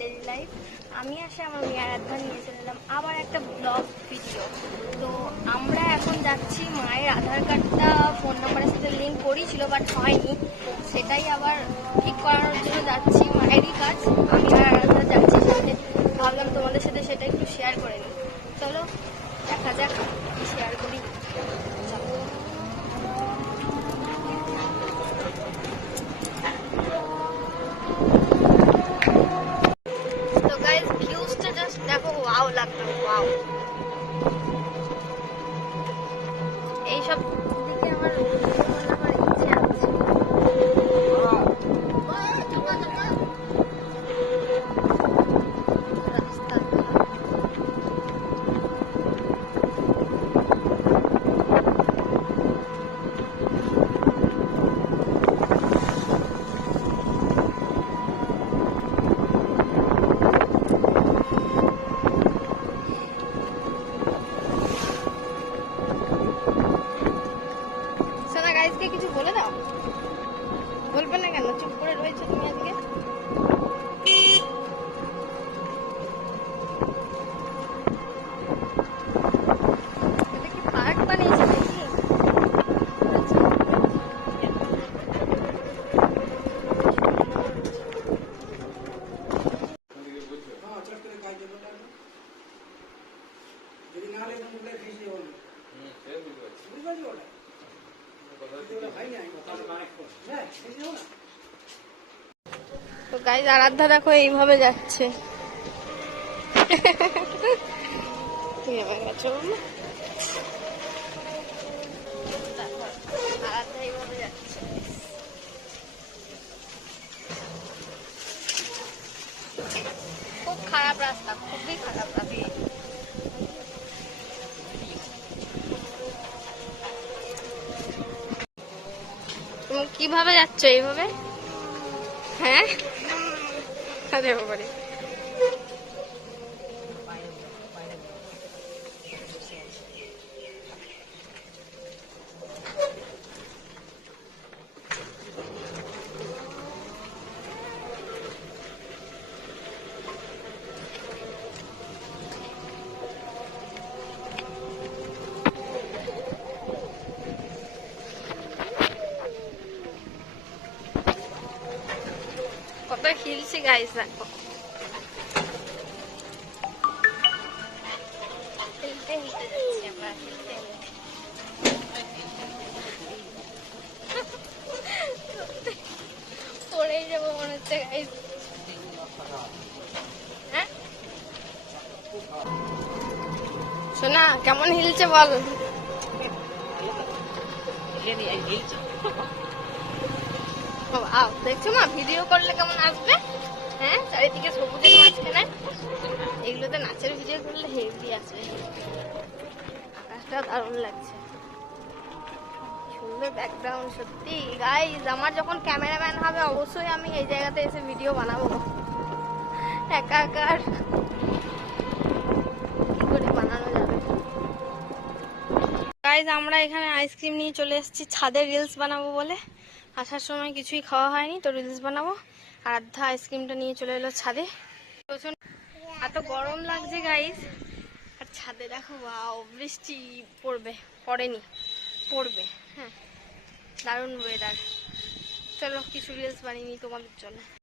Daily life আমি আসে আমার মেয়ার আধ্যা নিয়ে চলে এলাম আবার একটা ব্লগ ভিডিও তো আমরা এখন যাচ্ছি মায়ের আধার কার্ডটা ফোন নাম্বারের সাথে লিঙ্ক করেছিল বাট হয়নি। সেটাই আবার ঠিক করানোর জন্য যাচ্ছি মায়েরই কাজ। আমি আর আধার যাচ্ছি সাথে ভাবলাম তোমাদের সাথে সেটা একটু শেয়ার করে নিই। চলো, দেখা যাক শেয়ার লাগল এইসব দিকে আমার робити змінки. Thank you. গাইজ আরাধ্যা দেখো এইভাবে যাচ্ছে। খুব খারাপ রাস্তা খুবই খারাপ কীভাবে যাচ্ছ এইভাবে? হ্যাঁ? আরে বাবারে কত হিলছে গাইস দেখো। পড়েই যাব মনে হচ্ছে গাইস হ্যাঁ শোনা কেমন হিলছে বল বাবা, দেখছ মা? ভিডিও করলে কেমন আসবে? হ্যাঁ? চারিদিকে সবুজের মাঝখানে। এগুলোতে নাচের ভিডিও করলে হেভি আসবে আকাশটা দারুণ লাগছে। সুন্দর ব্যাকগ্রাউন্ড সত্যি। গাইজ আমার যখন ক্যামেরাম্যান হবে অবশ্যই আমি এই জায়গাতে এসে ভিডিও বানাবো। একা একা কি করে বানানো যাবে? গাইজ আমরা এখানে আইসক্রিম নিয়ে চলে এসেছি। ছাদে রিলস বানাবো বলে। আসার সময় কিছুই খাওয়া হয়নি, তো রিলস বানাবো। আর আধা আইসক্রিমটা নিয়ে চলে এলো ছাদে। এত গরম লাগছে গাইস আর ছাদে দেখো বাও বৃষ্টি পড়বে, পড়েনি, পড়বে হ্যাঁ। দারুণ ওয়েদার চলো, কিছু রিলস বানিয়ে নিই তোমাদের জন্য।